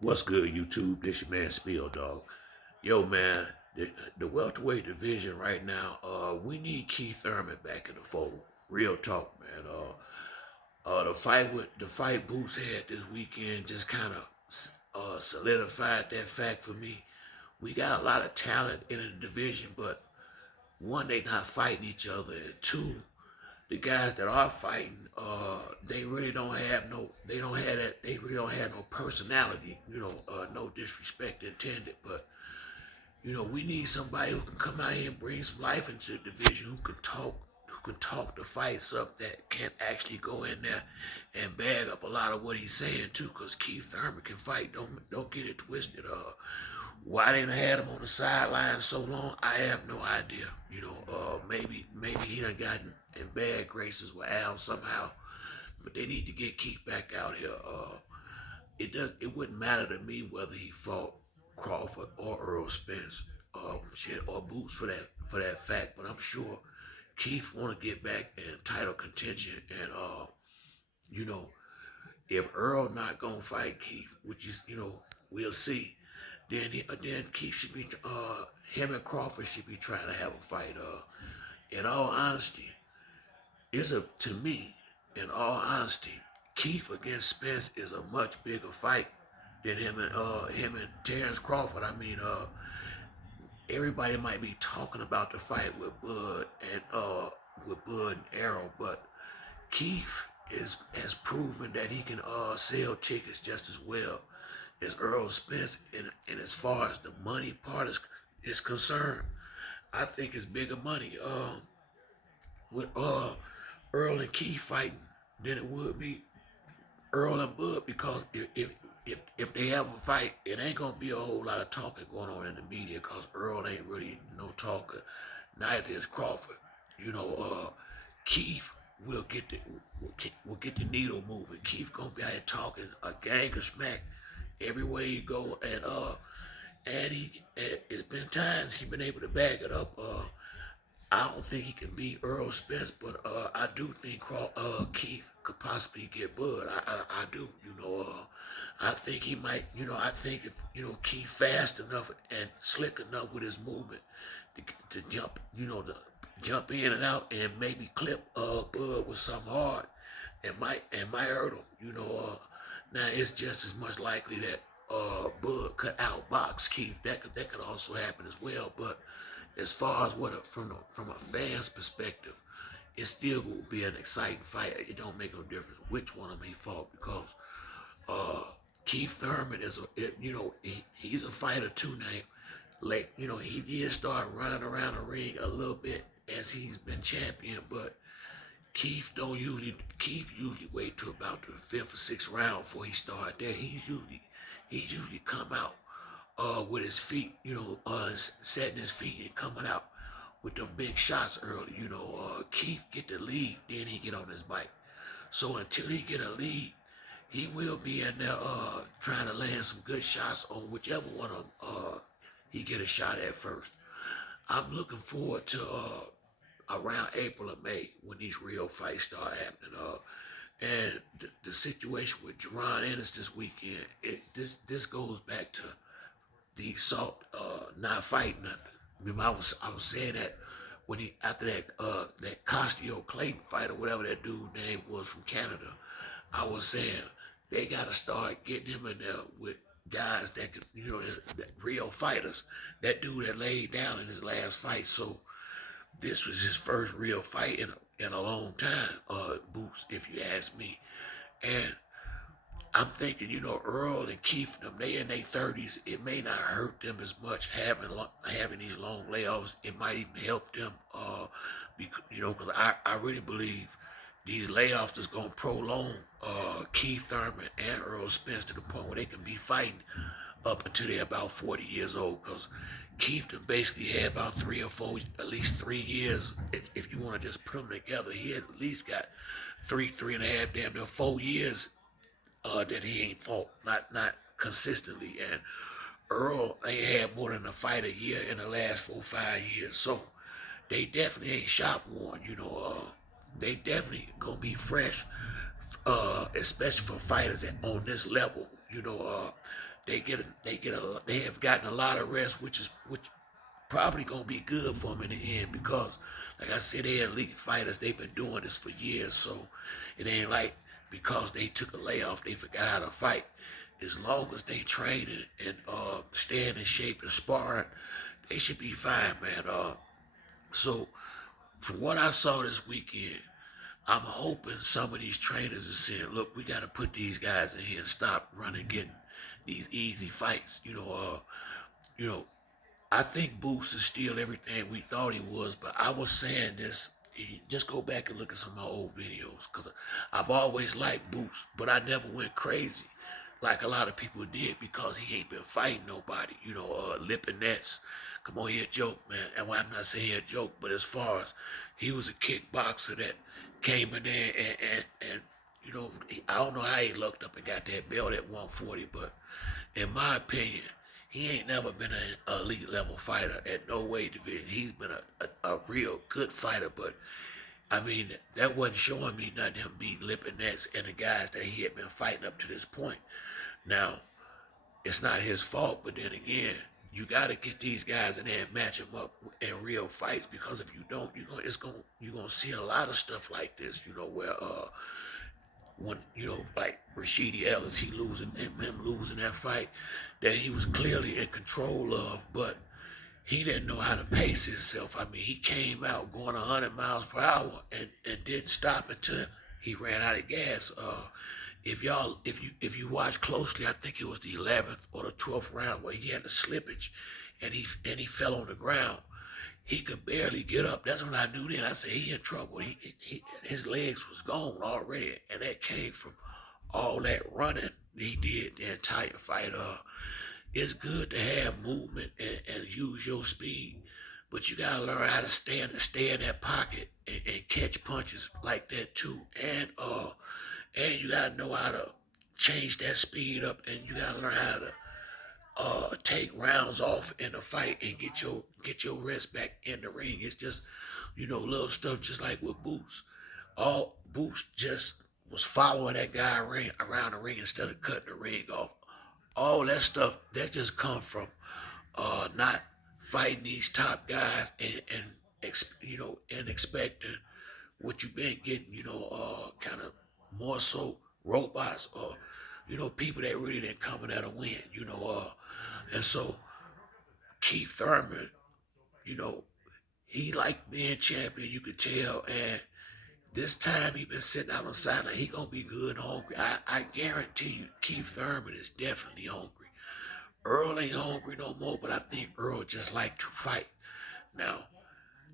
What's good, YouTube? This your man Spill Dog. Yo, man, the welterweight division right now. We need Keith Thurman back in the fold. Real talk, man. The fight Boots had this weekend just kind of solidified that fact for me. We got a lot of talent in the division, but one, they not fighting each other, and two, the guys that are fighting, they really don't have no, they don't have that, they really don't have no personality, no disrespect intended, but, we need somebody who can come out here and bring some life into the division, who can talk the fights up, that can actually go in there and bag up a lot of what he's saying too, because Keith Thurman can fight, don't get it twisted, why they done had him on the sideline so long, I have no idea. Maybe he done gotten in bad graces with Al somehow, but they need to get Keith back out here. It wouldn't matter to me whether he fought Crawford or Earl Spence, or Boots for that fact. But I'm sure Keith want to get back in title contention, and you know, if Earl not gonna fight Keith, which is we'll see, then Keith should be him and Crawford should be trying to have a fight. In all honesty, to me, in all honesty, Keith against Spence is a much bigger fight than him and Terrence Crawford. I mean, everybody might be talking about the fight with Bud and Errol, but Keith has proven that he can sell tickets just as well as Earl Spence, and as far as the money part is concerned, I think it's bigger money with Earl and Keith fighting than it would be Earl and Bud, because if they have a fight, it ain't gonna be a whole lot of talking going on in the media, because Earl ain't really no talker. Neither is Crawford. Keith will get the needle moving. Keith gonna be out here talking a gang of smack everywhere you go, and it's been times he's been able to back it up. I don't think he can beat Earl Spence, but I do think Keith could possibly get Bud. I do. I think he might. I think if Keith fast enough and slick enough with his movement to jump, to jump in and out and maybe clip Bud with something hard, it might hurt him. Now it's just as much likely that Bud could outbox Keith. That could also happen as well. But as far as from a fan's perspective, it still will be an exciting fight. It don't make no difference which one of them he fought, because Keith Thurman he's a fighter too now. Like he did start running around the ring a little bit as he's been champion, but Keith usually wait till about the fifth or sixth round before he start there. He's usually come out with his feet, setting his feet and coming out with them big shots early. Keith get the lead, then he get on his bike. So until he get a lead, he will be in there trying to land some good shots on whichever one of them he get a shot at first. I'm looking forward to around April or May when these real fights start happening. And the situation with Jerron Ennis this weekend, this goes back to the Salt not fighting nothing. Remember, I was saying that when he after that Costio Clayton fight, or whatever that dude name was from Canada, I was saying they gotta start getting him in there with guys that could, that real fighters. That dude that laid down in his last fight, so this was his first real fight in a long time, Boots, if you ask me. And I'm thinking, Earl and Keith, them, they in their 30s. It may not hurt them as much having these long layoffs. It might even help them, because I really believe these layoffs is gonna prolong Keith Thurman and Earl Spence to the point where they can be fighting up until they're about 40 years old. Because Keith basically had about 3 or 4, at least 3 years. If you want to just put them together, he had at least got 3.5, damn near 4 years that he ain't fought, not consistently. And Earl ain't had more than a fight a year in the last 4 or 5 years. So they definitely ain't shop worn. They definitely gonna be fresh, especially for fighters on this level. they have gotten a lot of rest, which probably gonna be good for them in the end because, like I said, they're elite fighters. They've been doing this for years, so it ain't like because they took a layoff they forgot how to fight. As long as they train and staying in shape and sparring, they should be fine, man. So from what I saw this weekend, I'm hoping some of these trainers are saying, look, we got to put these guys in here and stop running, getting these easy fights. You know, I think Boots is still everything we thought he was, but I was saying this. Just go back and look at some of my old videos, because I've always liked Boots, but I never went crazy like a lot of people did because he ain't been fighting nobody. Lippin' Nets. Come on here, joke, man. And well, I'm not saying here joke, but as far as he was a kickboxer that came in there and I don't know how he looked up and got that belt at 140, but in my opinion, he ain't never been an elite level fighter at no weight division. He's been a real good fighter, but I mean, that wasn't showing me nothing him beating Lippin' Nets and the guys that he had been fighting up to this point. Now, it's not his fault, but then again, you got to get these guys in there and match them up in real fights, because if you don't, you're gonna see a lot of stuff like this. Where when like Rashidi Ellis, him losing that fight that he was clearly in control of, but he didn't know how to pace himself. I mean, he came out going 100 miles per hour and didn't stop until he ran out of gas. If you watch closely, I think it was the 11th or the 12th round where he had a slippage, and he fell on the ground. He could barely get up. That's when I knew then. I said he in trouble. His legs was gone already, and that came from all that running he did the entire fight. It's good to have movement and use your speed, but you gotta learn how to stay in that pocket and catch punches like that too. And you gotta know how to change that speed up, and you gotta learn how to take rounds off in the fight and get your rest back in the ring. It's just little stuff, just like with Boots. All Boots just was following that guy around the ring instead of cutting the ring off. All that stuff that just come from not fighting these top guys and expecting what you've been getting. Kind of more so robots or people that really didn't come in at a win. And so Keith Thurman, he liked being champion, you could tell, and this time he been sitting out on the sideline. He gonna be good and hungry. I guarantee you, Keith Thurman is definitely hungry. Errol ain't hungry no more, but I think Errol just like to fight. Now,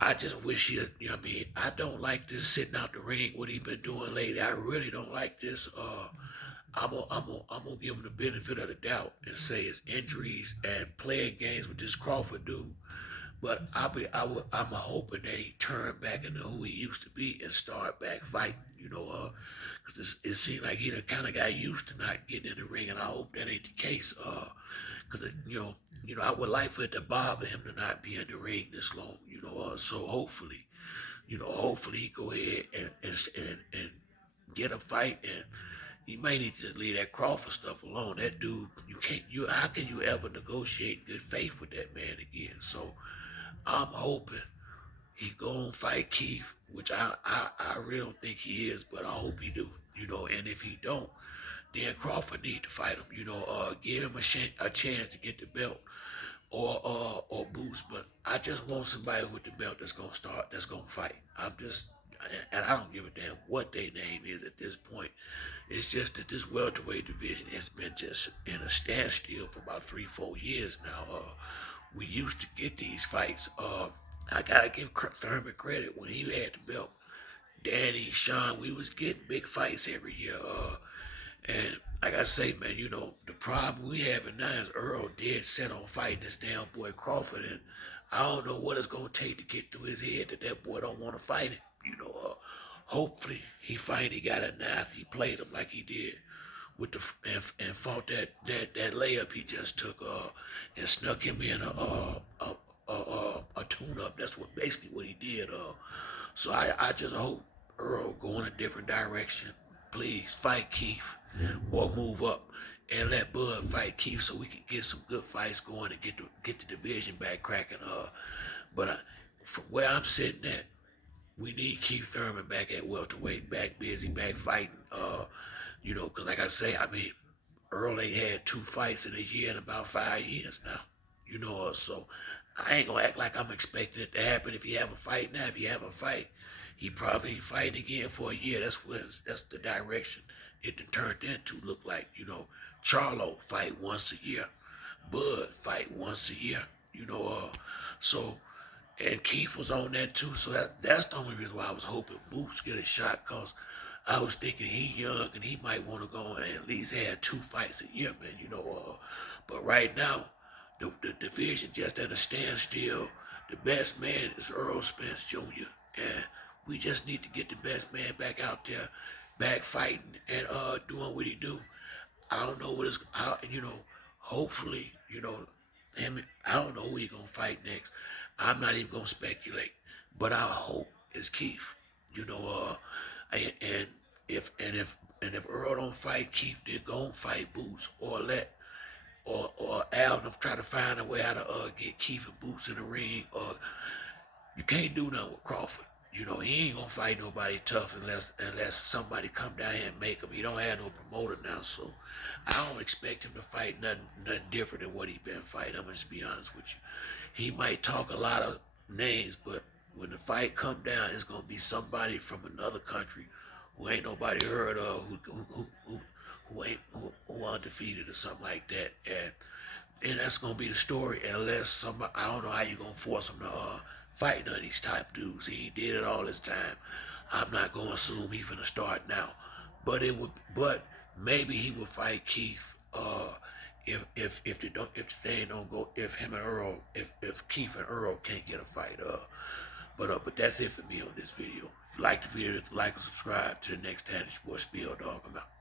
I just wish I don't like this sitting out the ring, what he been doing lately. I really don't like this. I'm gonna give him the benefit of the doubt and say it's injuries and playing games with this Crawford dude. But I'm hoping that he turn back into who he used to be and start back fighting. Because it seems like he done kind of got used to not getting in the ring, and I hope that ain't the case. Because I would like for it to bother him to not be in the ring this long. So hopefully he go ahead and get a fight, and you may need to just leave that Crawford stuff alone. That dude, how can you ever negotiate good faith with that man again? So I'm hoping he gonna fight Keith, which I really don't think he is, but I hope he do. And if he don't, then Crawford need to fight him. Give him a chance to get the belt or Boots. But I just want somebody with the belt that's gonna fight. And I don't give a damn what their name is at this point. It's just that this welterweight division has been just in a standstill for about 3-4 years now. We used to get these fights. I gotta give Thurman credit when he had the belt. Danny, Sean, we was getting big fights every year. And like I say, man, the problem we having now is Errol dead set on fighting this damn boy Crawford, and I don't know what it's gonna take to get through his head that boy don't want to fight him. Hopefully he finally got a knife. He played him like he did with and fought that layup he just took and snuck him in a tune up. That's basically what he did. So I just hope Errol go in a different direction. Please fight Keith or move up. and let Bud fight Keith so we can get some good fights going and get the division back cracking. But from where I'm sitting at, we need Keith Thurman back at welterweight, back busy, back fighting. Because like I say, I mean, Errol ain't had 2 fights in a year in about 5 years now. So I ain't gonna act like I'm expecting it to happen. If you have a fight now, if you have a fight, he probably ain't fighting again for a year. That's the direction it done turned into. Look like, Charlo fight once a year, Bud fight once a year. So and Keith was on that too. So that's the only reason why I was hoping Boots get a shot, cause I was thinking he young and he might want to go and at least have 2 fights a year, man. But right now the division just at a standstill. The best man is Errol Spence Jr. and we just need to get the best man back out there, back fighting and doing what he do. I don't know what it's. Hopefully, him. I don't know who he gonna fight next. I'm not even gonna speculate, but I hope it's Keith. And if Earl don't fight Keith, then go fight Boots or Al. I'm trying to find a way how to get Keith and Boots in the ring. Or you can't do nothing with Crawford. He ain't gonna fight nobody tough unless somebody come down here and make him. He don't have no promoter now, so I don't expect him to fight nothing different than what he been fighting. I'm gonna just be honest with you. He might talk a lot of names, but when the fight come down, it's gonna be somebody from another country who ain't nobody heard of, who undefeated or something like that, and that's gonna be the story. Unless somebody, I don't know how you gonna force him to fight none of these type dudes. He did it all this time. I'm not gonna assume he's gonna start now, but maybe he will fight Keith. If him and Earl, if Keith and Earl can't get a fight. But that's it for me on this video. If you like the video, like and subscribe. To the next time, it's your boy Spill Dog. I'm out.